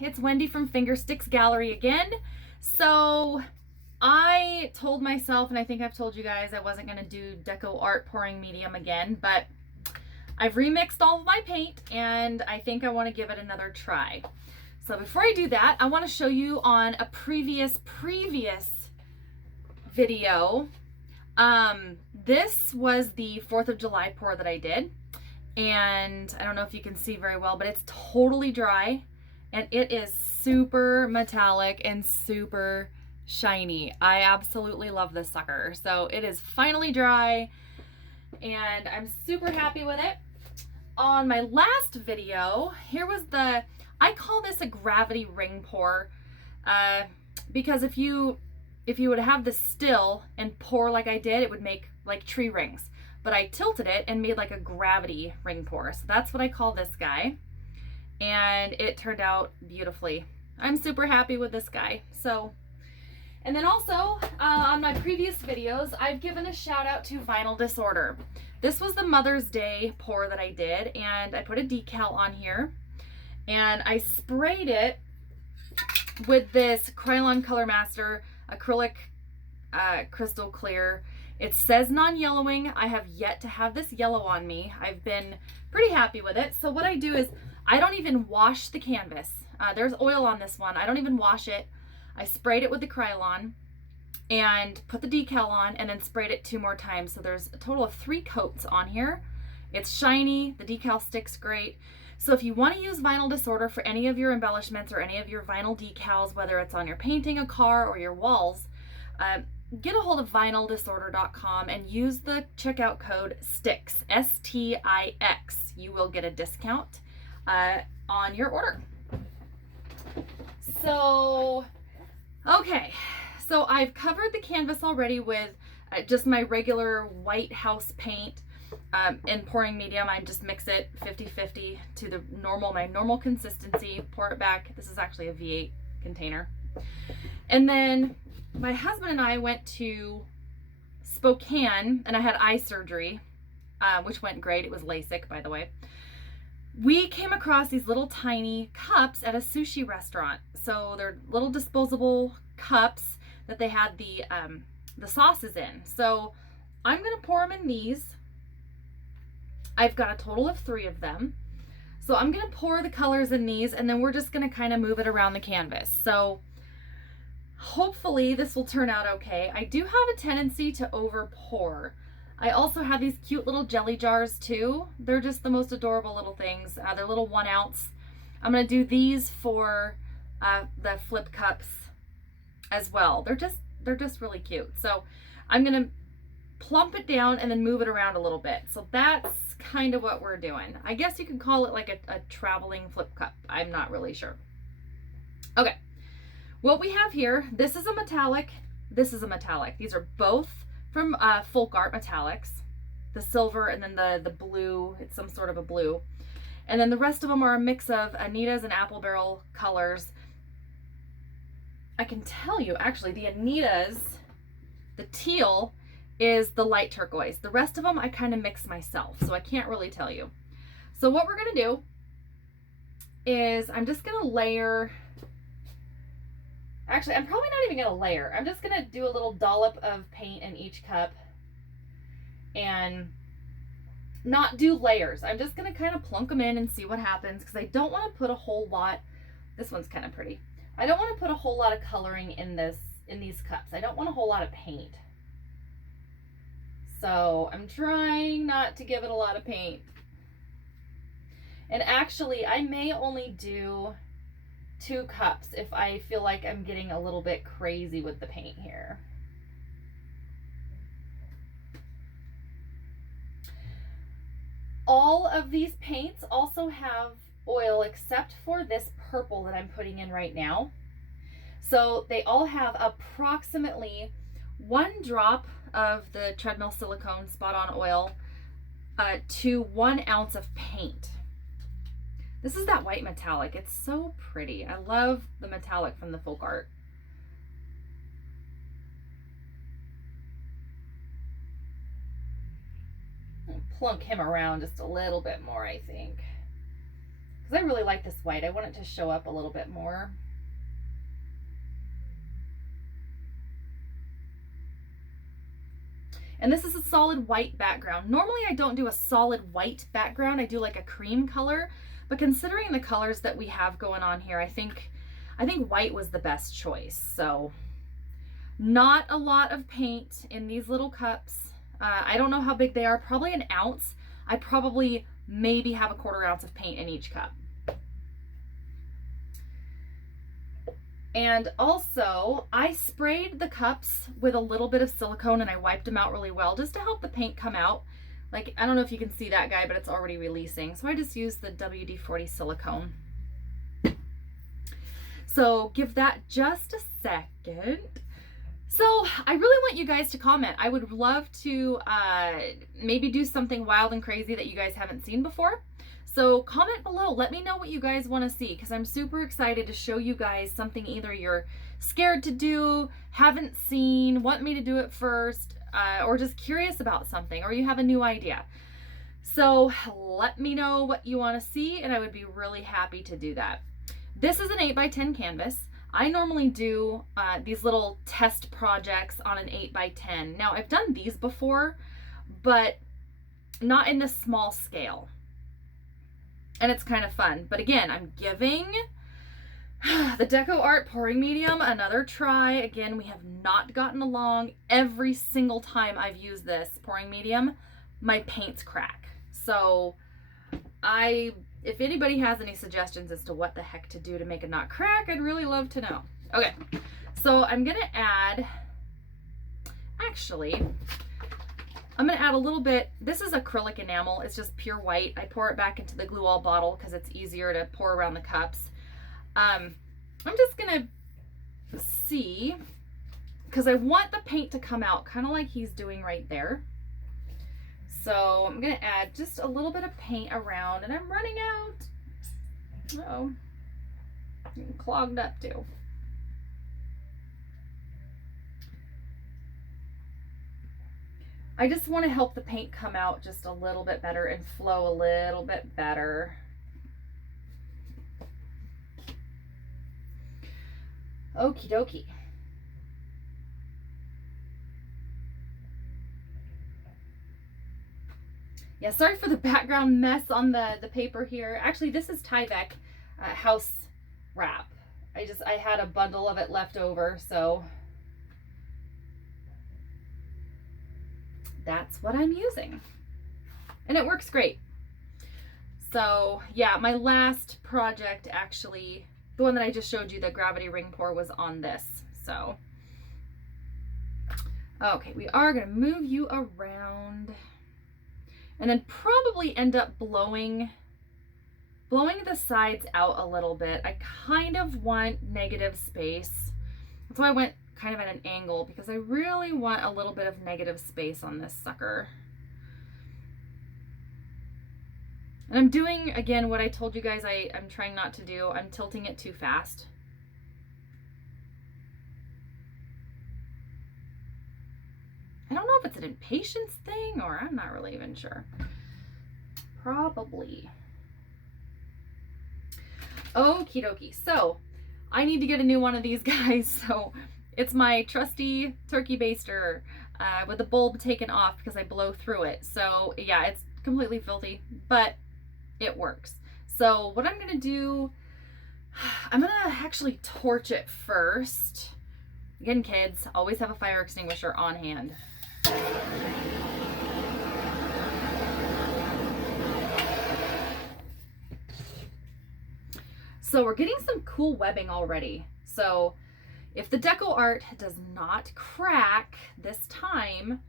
it's Wendy from Fingersticks Gallery again. So I told myself, and I think I've told you guys, I wasn't going to do deco art pouring medium again, but I've remixed all of my paint and I think I want to give it another try. So before I do that, I want to show you on a previous video. This was the 4th of July pour that I did. And I don't know if you can see very well, but it's totally dry and it is super metallic and super shiny. I absolutely love this sucker. So it is finally dry and I'm super happy with it. On my last video, here was I call this a gravity ring pour because if you would have this still and pour like I did, it would make like tree rings. But I tilted it and made like a gravity ring pour. So that's what I call this guy. And it turned out beautifully. I'm super happy with this guy. So, and then also on my previous videos, I've given a shout out to Vinyl Disorder. This was the Mother's Day pour that I did, and I put a decal on here and I sprayed it with this Krylon Color Master Acrylic crystal clear. It says non-yellowing. I have yet to have this yellow on me. I've been pretty happy with it. So what I do is I don't even wash the canvas. There's oil on this one. I don't even wash it. I sprayed it with the Krylon and put the decal on and then sprayed it 2 more times. So there's a total of 3 coats on here. It's shiny. The decal sticks great. So if you want to use Vinyl Disorder for any of your embellishments or any of your vinyl decals, whether it's on your painting, a car, or your walls, get a hold of vinyldisorder.com and use the checkout code STIX, S-T-I-X. You will get a discount on your order. So, okay. So I've covered the canvas already with just my regular white house paint. In pouring medium, I just mix it 50-50 to my normal consistency, pour it back. This is actually a V8 container. And then my husband and I went to Spokane and I had eye surgery, which went great. It was LASIK, by the way. We came across these little tiny cups at a sushi restaurant. So they're little disposable cups that they had the sauces in. So I'm going to pour them in these. I've got a total of 3 of them. So I'm going to pour the colors in these and then we're just going to kind of move it around the canvas. So hopefully this will turn out okay. I do have a tendency to over pour. I also have these cute little jelly jars too. They're just the most adorable little things. They're little 1 ounce. I'm going to do these for the flip cups as well. They're just really cute. So I'm going to plump it down and then move it around a little bit. So that's kind of what we're doing. I guess you could call it like a traveling flip cup. I'm not really sure. Okay. What we have here, this is a metallic, this is a metallic. These are both from Folk Art Metallics. The silver and then the blue, it's some sort of a blue. And then the rest of them are a mix of Anita's and Apple Barrel colors. I can tell you, actually, the Anita's, the teal, is the light turquoise. The rest of them I kind of mix myself, so I can't really tell you. So what we're going to do is I'm just going to layer. Actually, I'm probably not even going to layer. I'm just going to do a little dollop of paint in each cup and not do layers. I'm just going to kind of plunk them in and see what happens because I don't want to put a whole lot. This one's kind of pretty. I don't want to put a whole lot of coloring in these cups. I don't want a whole lot of paint. So I'm trying not to give it a lot of paint. And actually, I may only do 2 cups if I feel like I'm getting a little bit crazy with the paint here. All of these paints also have oil except for this purple that I'm putting in right now. So they all have approximately 1 drop of the treadmill silicone spot on oil to 1 ounce of paint. This is that white metallic. It's so pretty. I love the metallic from the Folk Art. I'll plunk him around just a little bit more, I think. because I really like this white. I want it to show up a little bit more. And this is a solid white background. Normally I don't do a solid white background. I do like a cream color, but considering the colors that we have going on here, I think white was the best choice. So not a lot of paint in these little cups. I don't know how big they are, probably an ounce. I probably maybe have a 1/4 ounce of paint in each cup. And also, I sprayed the cups with a little bit of silicone and I wiped them out really well just to help the paint come out. Like, I don't know if you can see that guy, but it's already releasing. So I just used the WD-40 silicone. So give that just a second. So I really want you guys to comment. I would love to maybe do something wild and crazy that you guys haven't seen before. So comment below, let me know what you guys want to see, because I'm super excited to show you guys something either you're scared to do, haven't seen, want me to do it first, or just curious about something, or you have a new idea. So let me know what you want to see, and I would be really happy to do that. This is an 8x10 canvas. I normally do these little test projects on an 8x10. Now I've done these before, but not in this small scale. And it's kind of fun. But again, I'm giving the Deco Art pouring medium another try. Again, we have not gotten along. Every single time I've used this pouring medium, my paints crack. So if anybody has any suggestions as to what the heck to do to make it not crack, I'd really love to know. Okay, so I'm gonna add, actually, I'm gonna add a little bit, this is acrylic enamel, it's just pure white. I pour it back into the glue all bottle because it's easier to pour around the cups. I'm just gonna see, because I want the paint to come out kind of like he's doing right there. So I'm gonna add just a little bit of paint around, and I'm running out. Uh-oh, getting clogged up too. I just want to help the paint come out just a little bit better and flow a little bit better. Okie dokie. Yeah, sorry for the background mess on the paper here. Actually, this is Tyvek house wrap. I had a bundle of it left over, so that's what I'm using. And it works great. So yeah, my last project, actually, the one that I just showed you, the gravity ring pour, was on this. So, okay, we are gonna move you around and then probably end up blowing the sides out a little bit. I kind of want negative space. That's why I went kind of at an angle, because I really want a little bit of negative space on this sucker. And I'm doing, again, what I told you guys I'm trying not to do. I'm tilting it too fast. I don't know if it's an impatience thing, or I'm not really even sure. Probably. Okie dokie. So I need to get a new one of these guys. So it's my trusty turkey baster with the bulb taken off because I blow through it. So yeah, it's completely filthy, but it works. So what I'm gonna do, I'm gonna actually torch it first. Again, kids, always have a fire extinguisher on hand. So we're getting some cool webbing already. So if the Deco Art does not crack this time,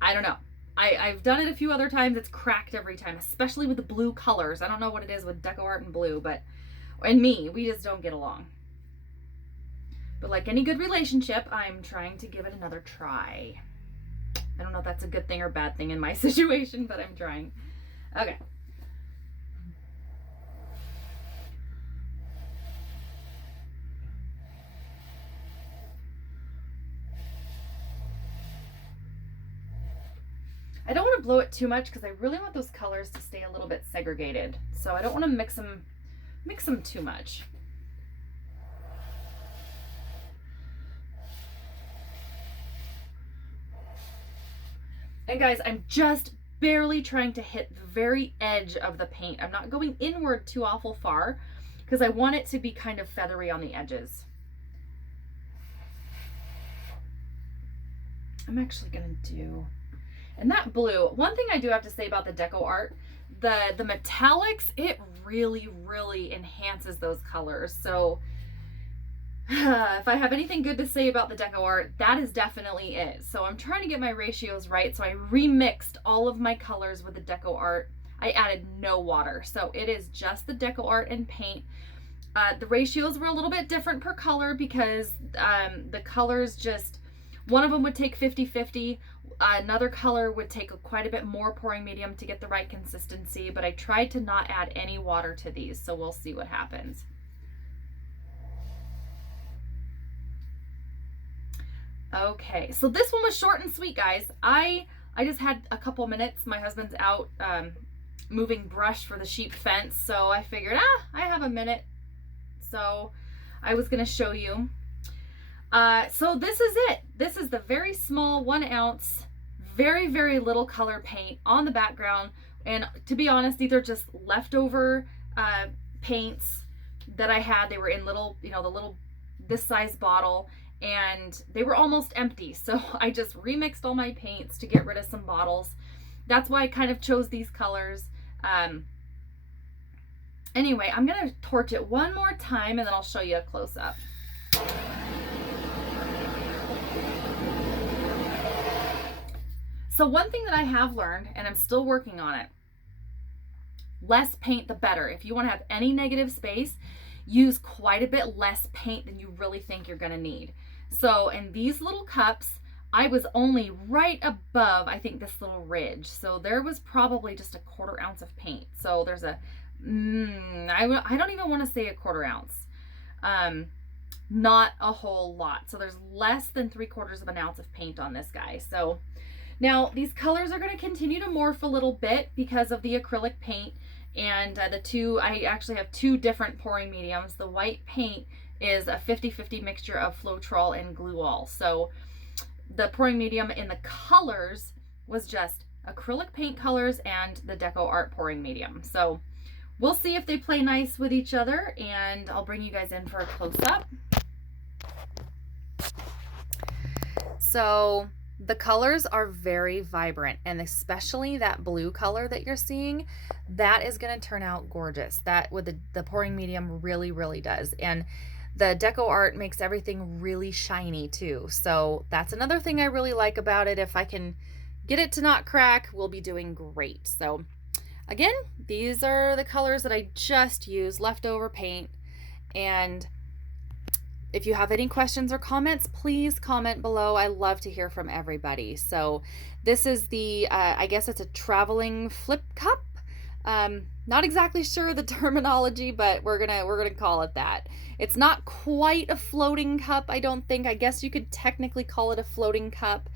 I don't know. I've done it a few other times. It's cracked every time, especially with the blue colors. I don't know what it is with Deco Art and blue, and me, we just don't get along. But like any good relationship, I'm trying to give it another try. I don't know if that's a good thing or bad thing in my situation, but I'm trying. Okay. I don't want to blow it too much because I really want those colors to stay a little bit segregated. So I don't want to mix them too much. And guys, I'm just barely trying to hit the very edge of the paint. I'm not going inward too awful far because I want it to be kind of feathery on the edges. I'm actually gonna do, and that blue, one thing I do have to say about the deco art, the metallics, it really enhances those colors. So if I have anything good to say about the deco art, that is definitely it. So I'm trying to get my ratios right. So I remixed all of my colors with the deco art. I added no water. So it is just the deco art and paint. The ratios were a little bit different per color because the colors just, one of them would take 50-50. Another color would take quite a bit more pouring medium to get the right consistency, but I tried to not add any water to these. So we'll see what happens. Okay, so this one was short and sweet, guys. I just had a couple minutes. My husband's out moving brush for the sheep fence, so I figured, I have a minute. So I was gonna show you. So this is it. This is the very small 1 ounce, very little color paint on the background. And to be honest, these are just leftover paints that I had. They were in little, this size bottle, and they were almost empty. So I just remixed all my paints to get rid of some bottles. That's why I kind of chose these colors. Anyway, I'm gonna torch it one more time and then I'll show you a close-up. So one thing that I have learned, and I'm still working on it, less paint the better. If you want to have any negative space, use quite a bit less paint than you really think you're gonna need. So in these little cups, I was only right above, I think, this little ridge. So there was probably just a 1/4 ounce of paint. So there's a, I don't even want to say a 1/4 ounce. Not a whole lot. So there's less than 3/4 of an ounce of paint on this guy. So now these colors are going to continue to morph a little bit because of the acrylic paint. And I actually have 2 different pouring mediums. The white paint is a 50-50 mixture of Floetrol and Glue-All. So the pouring medium in the colors was just acrylic paint colors and the deco art pouring medium. So we'll see if they play nice with each other, and I'll bring you guys in for a close-up. So the colors are very vibrant, and especially that blue color that you're seeing, that is going to turn out gorgeous. That with the pouring medium really does. And the deco art makes everything really shiny too. So that's another thing I really like about it. If I can get it to not crack, we'll be doing great. So again, these are the colors that I just used, leftover paint. And if you have any questions or comments, please comment below. I love to hear from everybody. So this is the, I guess it's a traveling flip cup. Not exactly sure the terminology, but we're gonna call it that. It's not quite a floating cup, I don't think. I guess you could technically call it a floating cup.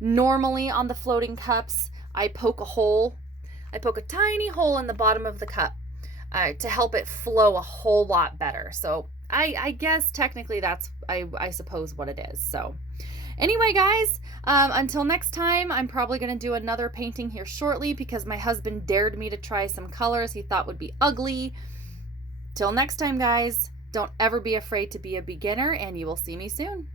Normally on the floating cups, I poke a tiny hole in the bottom of the cup to help it flow a whole lot better. So I guess technically that's, I suppose, what it is. So anyway, guys, until next time, I'm probably going to do another painting here shortly because my husband dared me to try some colors he thought would be ugly. Till next time, guys, don't ever be afraid to be a beginner, and you will see me soon.